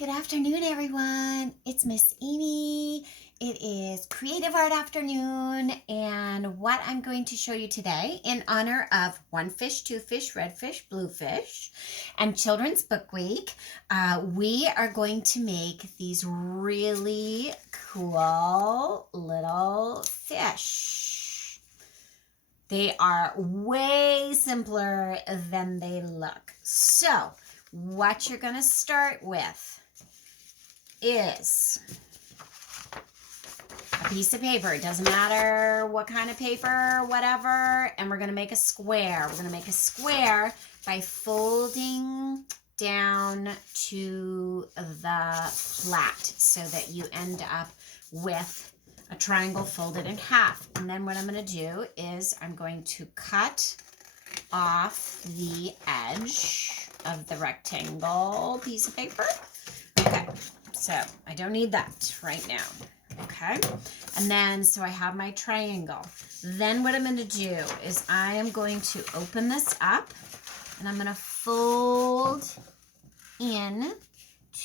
Good afternoon, everyone. It's Miss Amy. It is Creative Art Afternoon, and what I'm going to show you today in honor of One Fish, Two Fish, Red Fish, Blue Fish, and Children's Book Week, we are going to make these really cool little fish. They are way simpler than they look. So, what you're going to start with is a piece of paper. It doesn't matter what kind of paper, whatever. And we're going to make a square. We're going to make a square by folding down to the flat so that you end up with a triangle folded in half. And then what I'm going to do is I'm going to cut off the edge of the rectangle piece of paper. Okay, so I don't need that right now. Okay, and then so I have my triangle. Then what I'm going to do is I am going to open this up and I'm going to fold in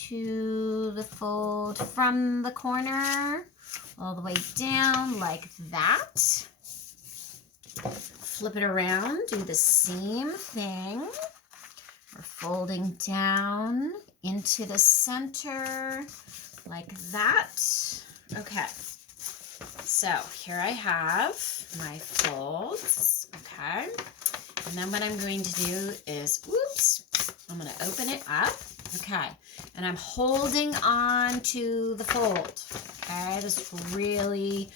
to the fold from the corner all the way down like that. Flip it around, do the same thing. We're folding down into the center like that. Okay, so here I have my folds, okay? And then what I'm going to do is, whoops, I'm going to open it up, okay? And I'm holding on to the fold, okay? This is really,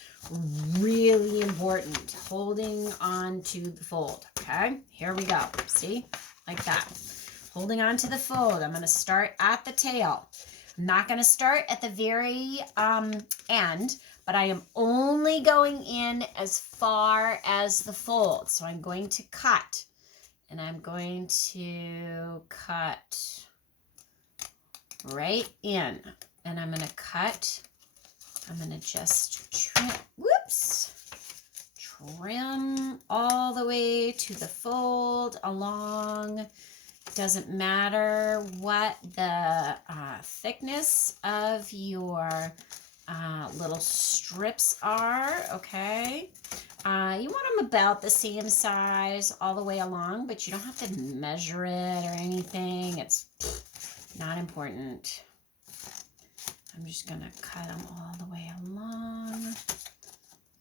really important, holding on to the fold, okay? Here we go, see, like that. Holding on to the fold. I'm going to start at the tail. I'm not going to start at the very end, but I am only going in as far as the fold. So I'm going to cut, and I'm going to cut right in, and I'm going to cut. I'm going to just trim all the way to the fold along. Doesn't matter what the thickness of your little strips are, okay? You want them about the same size all the way along, but you don't have to measure it or anything. It's not important. I'm just going to cut them all the way along.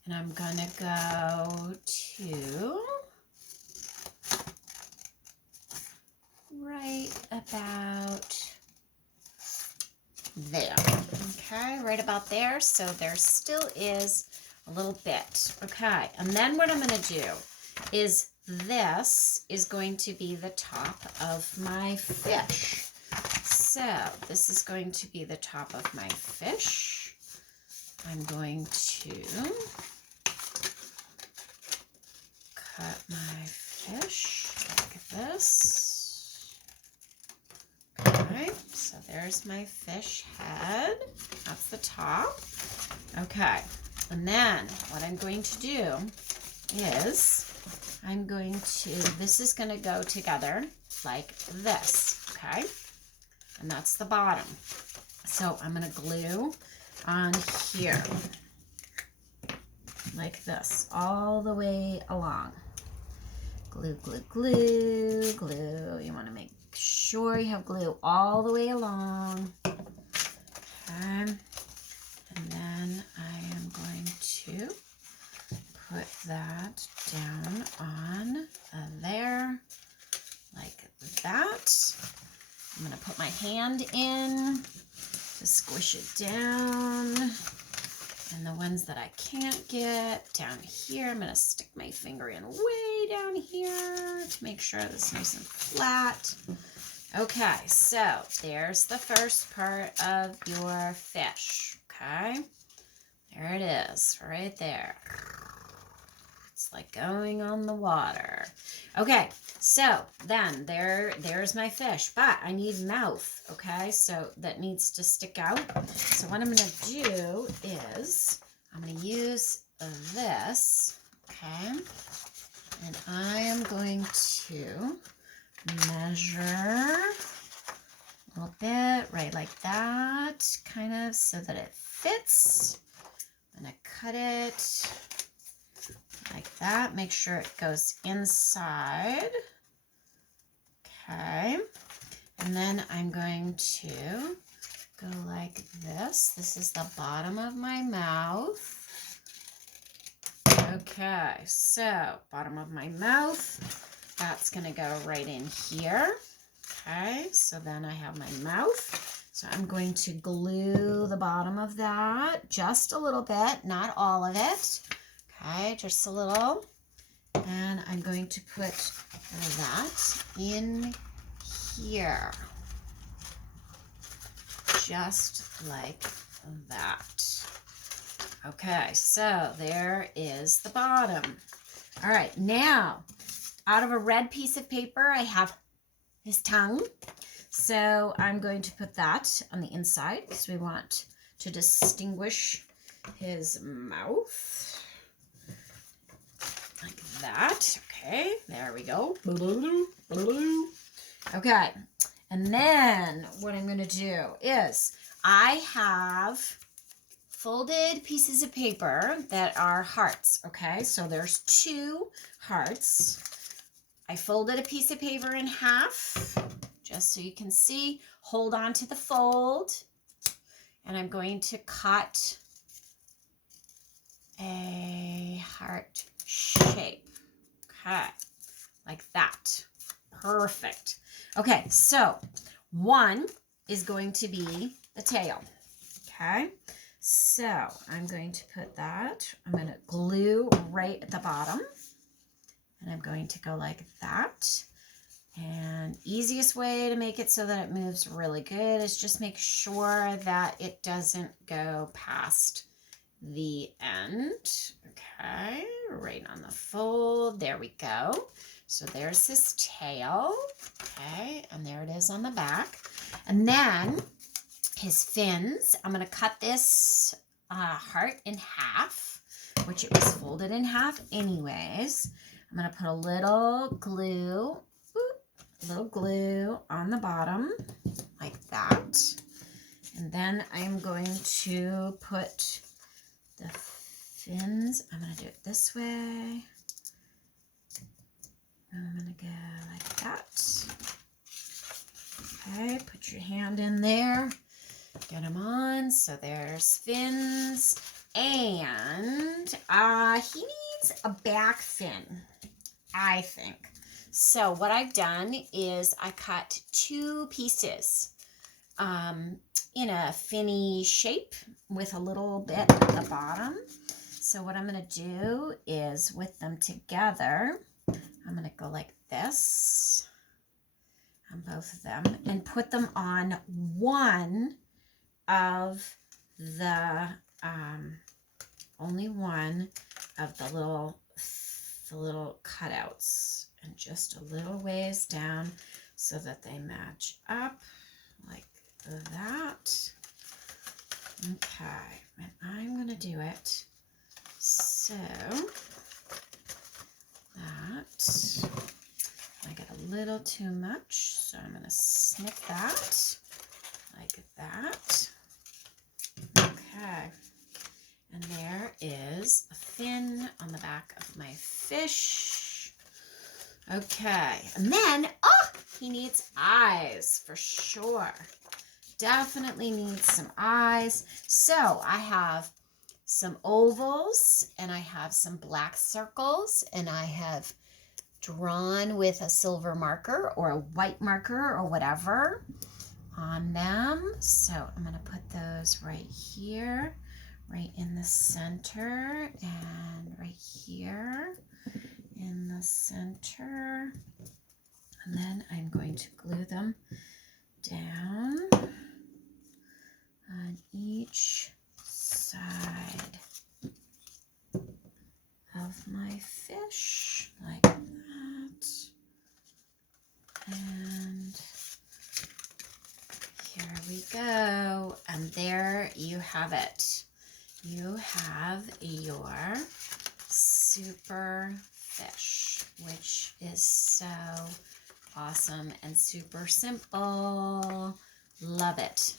And I'm going to go to right about there. Okay, right about there. So there still is a little bit. Okay, and then what I'm going to do is this is going to be the top of my fish. So this is going to be the top of my fish. I'm going to cut my fish like this. Okay, so there's my fish head. That's the top. Okay, and then what I'm going to do is I'm going to, this is going to go together like this, okay? And that's the bottom. So I'm going to glue on here like this all the way along. Glue, glue, glue, glue. You want to make sure you have glue all the way along. Okay. And then I am going to put that down on there like that. I'm going to put my hand in to squish it down. And the ones that I can't get down here, I'm going to stick my finger in way down here to make sure it's nice and flat. Okay, so there's the first part of your fish, okay? There it is, right there. It's like going on the water. Okay, so then there's my fish, but I need mouth, okay? So that needs to stick out. So what I'm going to do is I'm going to use this, okay? And I am going to measure little bit right like that, kind of, so that it fits. I'm gonna cut it like that. Make sure it goes inside. Okay. And then I'm going to go like this. This is the bottom of my mouth. Okay, so bottom of my mouth. That's gonna go right in here. Okay, so then I have my mouth. So I'm going to glue the bottom of that just a little bit, not all of it. Okay, just a little. And I'm going to put that in here. Just like that. Okay, so there is the bottom. All right, now out of a red piece of paper, I have his tongue. So I'm going to put that on the inside because we want to distinguish his mouth. Like that. Okay, there we go. Okay, and then what I'm going to do is I have folded pieces of paper that are hearts. Okay, so there's 2 hearts. I folded a piece of paper in half, just so you can see. Hold on to the fold, and I'm going to cut a heart shape. Okay, like that. Perfect. Okay, so one is going to be the tail. Okay, so I'm going to put that. I'm going to glue right at the bottom. And I'm going to go like that. And easiest way to make it so that it moves really good is just make sure that it doesn't go past the end. Okay, right on the fold. There we go. So there's his tail. Okay, and there it is on the back. And then his fins. I'm going to cut this heart in half, which it was folded in half anyways. I'm going to put a little glue on the bottom like that. And then I'm going to put the fins. I'm going to do it this way. I'm going to go like that. Okay, put your hand in there. Get them on. So there's fins. And he needs a back fin, I think. So what I've done is I cut 2 pieces in a finny shape with a little bit at the bottom. So what I'm going to do is with them together, I'm going to go like this on both of them and put them on one of the, only one of the little cutouts, and just a little ways down so that they match up like that. Okay, and I'm going to do it so that I get a little too much, so I'm going to snip that like that. Okay, and there is a fin on the back of my fish. Okay, and then, he needs eyes for sure. Definitely needs some eyes. So I have some ovals and I have some black circles, and I have drawn with a silver marker or a white marker or whatever on them. So I'm going to put those right here, right in the center, and right here in the center. And then I'm going to glue them down on each side of my fish like that. And here we go. And there you have it. You have your super fish, which is so awesome and super simple. Love it.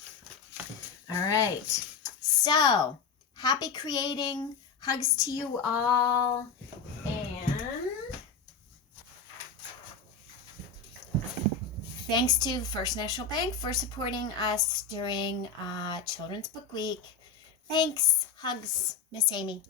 All right. So, happy creating. Hugs to you all. And thanks to First National Bank for supporting us during Children's Book Week. Thanks. Hugs, Miss Amy.